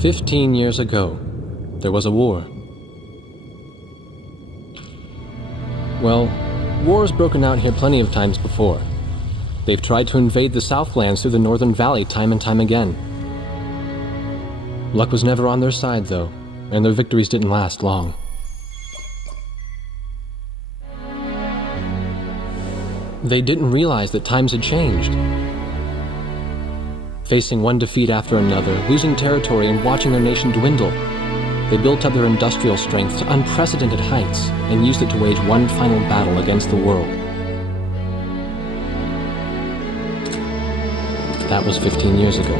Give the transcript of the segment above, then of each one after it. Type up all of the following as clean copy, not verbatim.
15 years ago, there was a war. Well, war's broken out here plenty of times before. They've tried to invade the Southlands through the Northern Valley time and time again. Luck was never on their side, though, and their victories didn't last long. They didn't realize that times had changed. Facing one defeat after another, losing territory and watching their nation dwindle, they built up their industrial strength to unprecedented heights and used it to wage one final battle against the world. That was 15 years ago.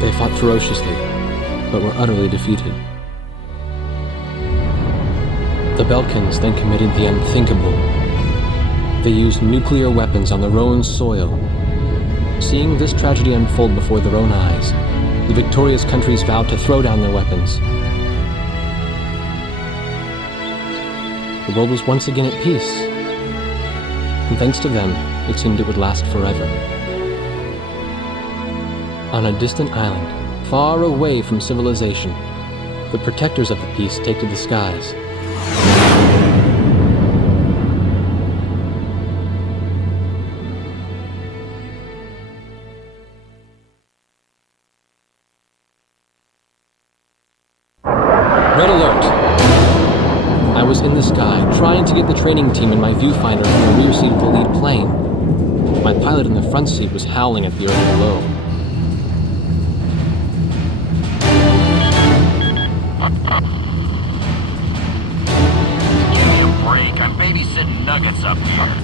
They fought ferociously, but were utterly defeated. The Belkans then committed the unthinkable. They used nuclear weapons on their own soil. Seeing this tragedy unfold before their own eyes, the victorious countries vowed to throw down their weapons. The world was once again at peace, and thanks to them, it seemed it would last forever. On a distant island, far away from civilization, the protectors of the peace take to the skies. Red alert! I was in the sky, trying to get the training team in my viewfinder from the rear seat of the lead plane. My pilot in the front seat was howling at the earth below. Give me a break. I'm babysitting nuggets up here.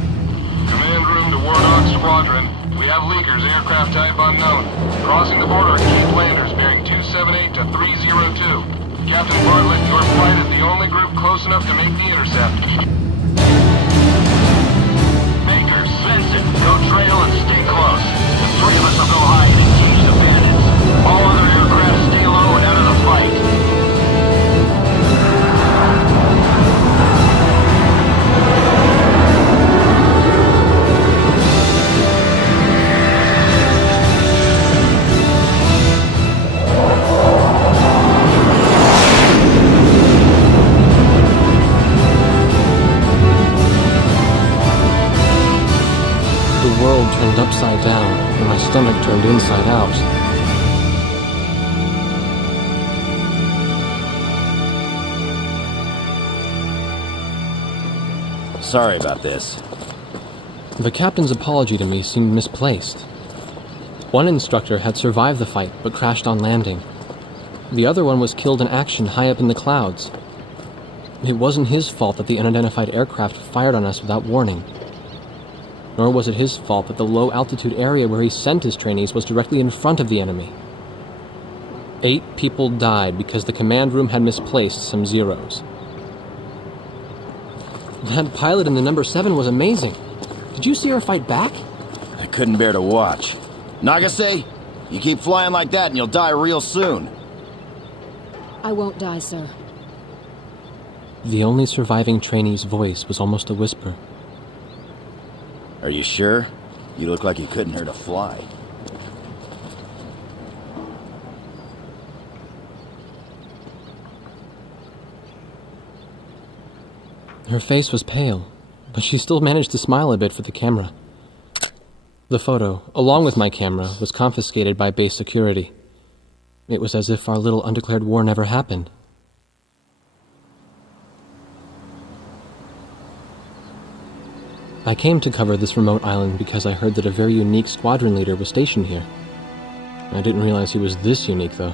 Command room to Warnock Squadron. We have leakers, aircraft type unknown. Crossing the border at Cape Landers, bearing 278 to 302. Captain Bartlett, your flight is the only group close enough to make the intercept. Baker, Svensson, go trail and stay close. The three of us will go high and engage the bandits. All other aircraft stay low and out of the fight. The world turned upside down, and my stomach turned inside out. Sorry about this. The captain's apology to me seemed misplaced. One instructor had survived the fight, but crashed on landing. The other one was killed in action high up in the clouds. It wasn't his fault that the unidentified aircraft fired on us without warning. Nor was it his fault that the low-altitude area where he sent his trainees was directly in front of the enemy. 8 people died because the command room had misplaced some zeros. That pilot in the number 7 was amazing. Did you see her fight back? I couldn't bear to watch. Nagase, you keep flying like that and you'll die real soon. I won't die, sir. The only surviving trainee's voice was almost a whisper. Are you sure? You look like you couldn't hurt a fly. Her face was pale, but she still managed to smile a bit for the camera. The photo, along with my camera, was confiscated by base security. It was as if our little undeclared war never happened. I came to cover this remote island because I heard that a very unique squadron leader was stationed here. I didn't realize he was this unique, though.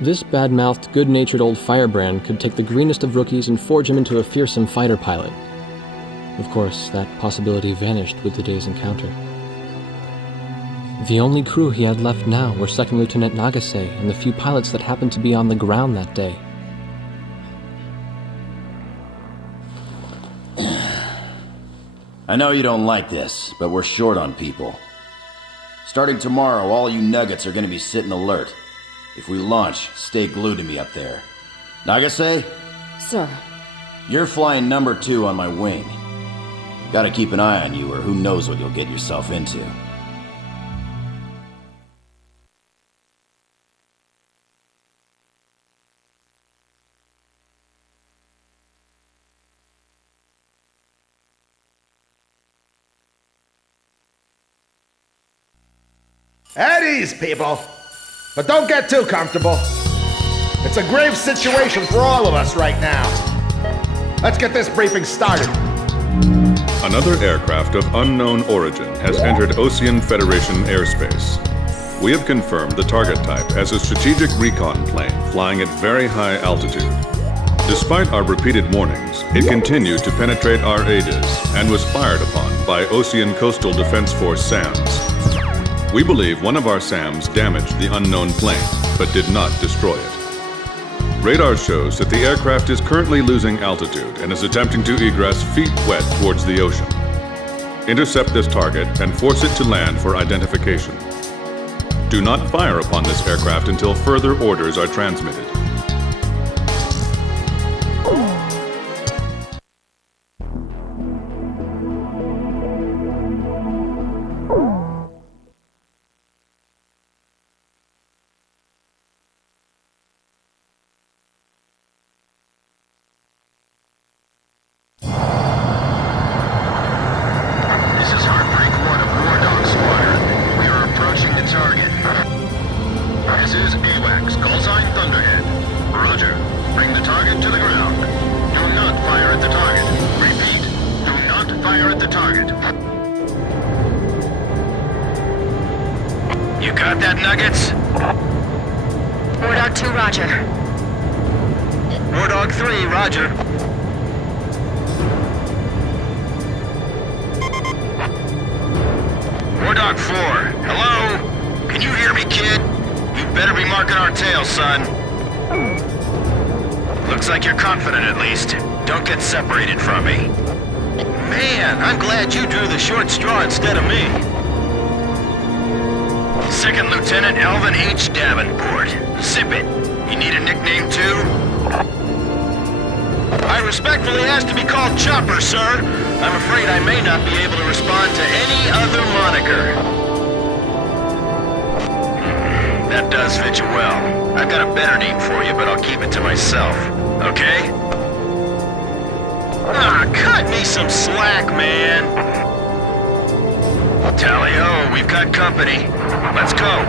This bad-mouthed, good-natured old firebrand could take the greenest of rookies and forge him into a fearsome fighter pilot. Of course, that possibility vanished with the day's encounter. The only crew he had left now were Second Lieutenant Nagase and the few pilots that happened to be on the ground that day. I know you don't like this, but we're short on people. Starting tomorrow, all you nuggets are going to be sitting alert. If we launch, stay glued to me up there. Nagase? Sir. You're flying number 2 on my wing. Gotta keep an eye on you, or who knows what you'll get yourself into. At ease, people. But don't get too comfortable. It's a grave situation for all of us right now. Let's get this briefing started. Another aircraft of unknown origin has entered Ocean Federation airspace. We have confirmed the target type as a strategic recon plane flying at very high altitude. Despite our repeated warnings, it continued to penetrate our aegis and was fired upon by Ocean Coastal Defense Force SAMs. We believe one of our SAMs damaged the unknown plane, but did not destroy it. Radar shows that the aircraft is currently losing altitude and is attempting to egress feet wet towards the ocean. Intercept this target and force it to land for identification. Do not fire upon this aircraft until further orders are transmitted. Wardog 2, roger. Wardog 3, roger. Wardog 4, hello? Can you hear me, kid? You better be marking our tail, son. Looks like you're confident, at least. Don't get separated from me. Man, I'm glad you drew the short straw instead of me. Second Lieutenant Alvin H. Davenport. Zip it. You need a nickname, too? I respectfully ask to be called Chopper, sir. I'm afraid I may not be able to respond to any other moniker. That does fit you well. I've got a better name for you, but I'll keep it to myself. Okay? Ah, cut me some slack, man. Tally-ho, we've got company. Let's go.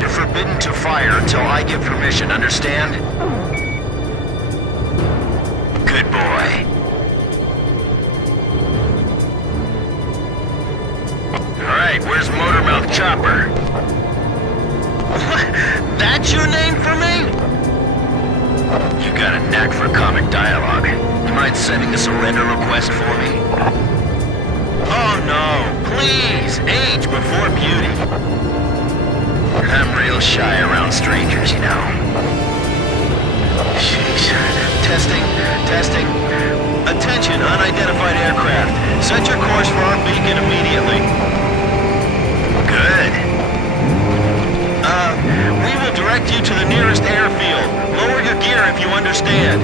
You're forbidden to fire until I give permission, understand? Good boy. Alright, where's Motormouth Chopper? That's your name for me? You got a knack for comic dialogue. You mind sending a surrender request for me? Oh no, please, age before beauty. I'm real shy around strangers, you know. Jeez. Testing. Attention, unidentified aircraft. Set your course for our beacon immediately. Good. We will direct you to the nearest airfield. Lower your gear if you understand.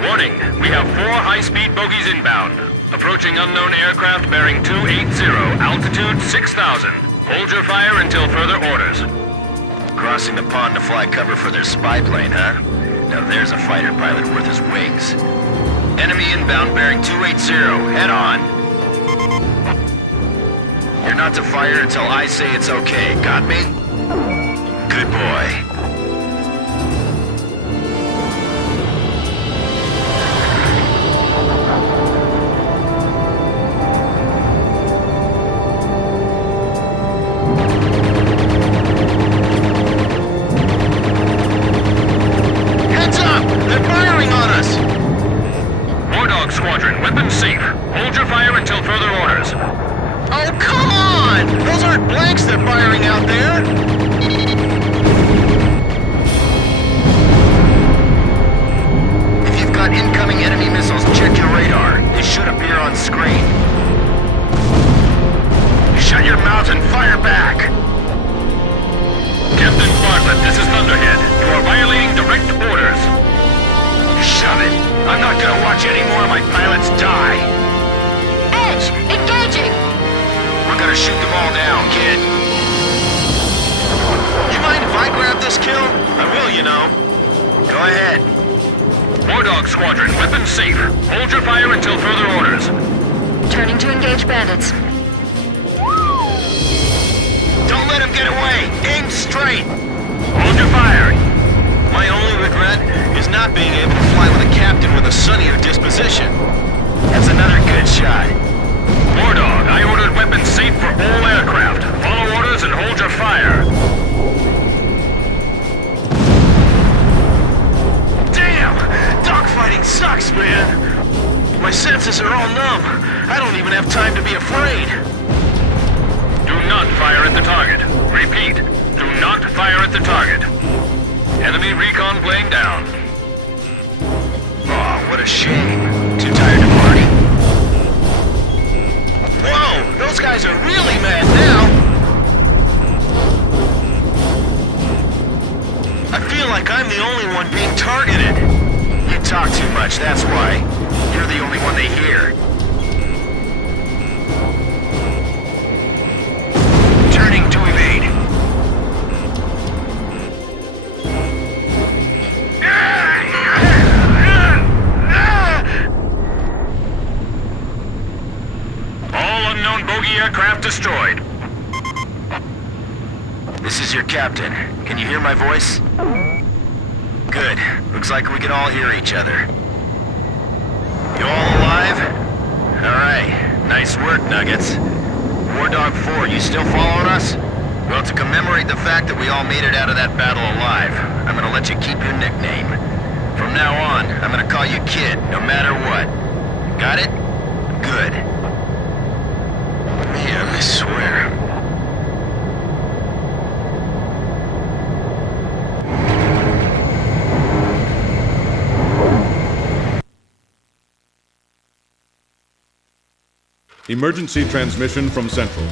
Warning, we have 4 high-speed bogies inbound. Approaching unknown aircraft bearing 280, altitude 6,000. Hold your fire until further orders. Crossing the pond to fly cover for their spy plane, huh? Now there's a fighter pilot worth his wings. Enemy inbound bearing 280, head on. You're not to fire until I say it's okay, got me? Good boy. Squadron, weapons safe. Hold your fire until further orders. Oh, come on! Those aren't blanks they're firing out there! If you've got incoming enemy missiles, check your radar. They should appear on screen. I'm not gonna watch any more of my pilots die. Edge, engaging! We're gonna shoot them all down, kid. You mind if I grab this kill? I will, you know. Go ahead. War Dog Squadron, weapons safe. Hold your fire until further orders. Turning to engage bandits. Don't let him get away! Aim straight! Hold your fire! My only regret is not being able to fly with a captain with a sunnier disposition. That's another good shot. War Dog, I ordered weapons safe for all aircraft. Follow orders and hold your fire. Damn! Dogfighting sucks, man! My senses are all numb. I don't even have time to be afraid. Do not fire at the target. Repeat, do not fire at the target. Enemy recon plane down. Aw, what a shame. Too tired to party. Whoa, those guys are really mad now. I feel like I'm the only one being targeted. You talk too much, that's why. You're the only one they hear. Turning to evade. All unknown bogey aircraft destroyed. This is your captain. Can you hear my voice? Good. Looks like we can all hear each other. You all alive? Alright. Nice work, Nuggets. War Dog 4, you still following us? Well, to commemorate the fact that we all made it out of that battle alive, I'm gonna let you keep your nickname. From now on, I'm gonna call you Kid, no matter what. Got it? Good. Man, I swear. Emergency transmission from Central.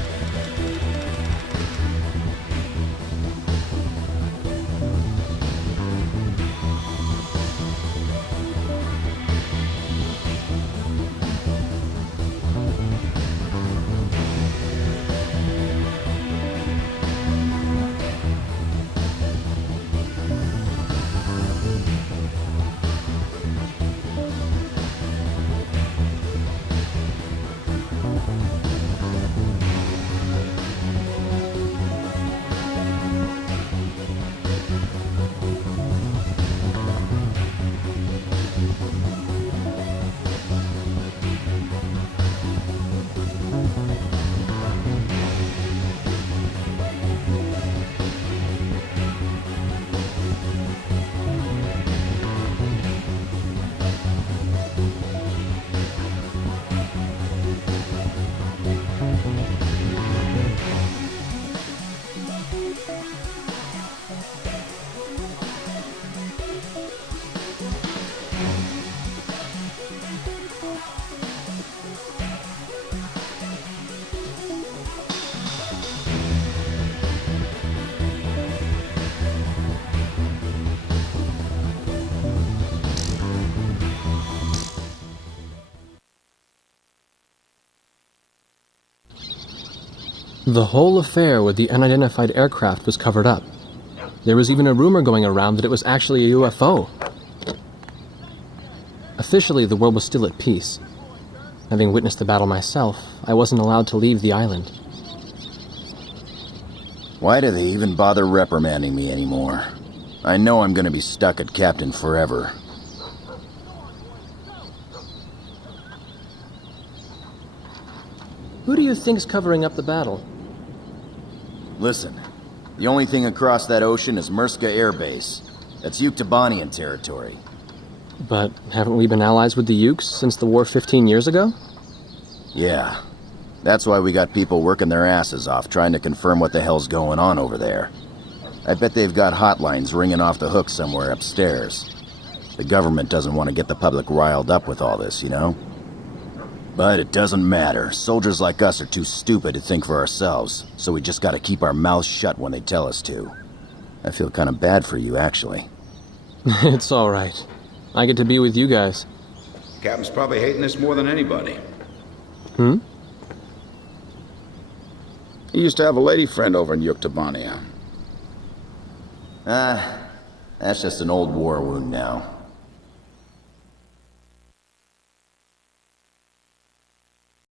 The whole affair with the unidentified aircraft was covered up. There was even a rumor going around that it was actually a UFO. Officially, the world was still at peace. Having witnessed the battle myself, I wasn't allowed to leave the island. Why do they even bother reprimanding me anymore? I know I'm gonna be stuck at Captain forever. Who do you think's covering up the battle? Listen, the only thing across that ocean is Murska Air Base. That's Uktabanian territory. But haven't we been allies with the Ukes since the war 15 years ago? Yeah. That's why we got people working their asses off trying to confirm what the hell's going on over there. I bet they've got hotlines ringing off the hook somewhere upstairs. The government doesn't want to get the public riled up with all this, you know? But it doesn't matter. Soldiers like us are too stupid to think for ourselves, so we just gotta keep our mouths shut when they tell us to. I feel kind of bad for you, actually. It's all right. I get to be with you guys. Captain's probably hating this more than anybody. He used to have a lady friend over in Yuktobania. That's just an old war wound now.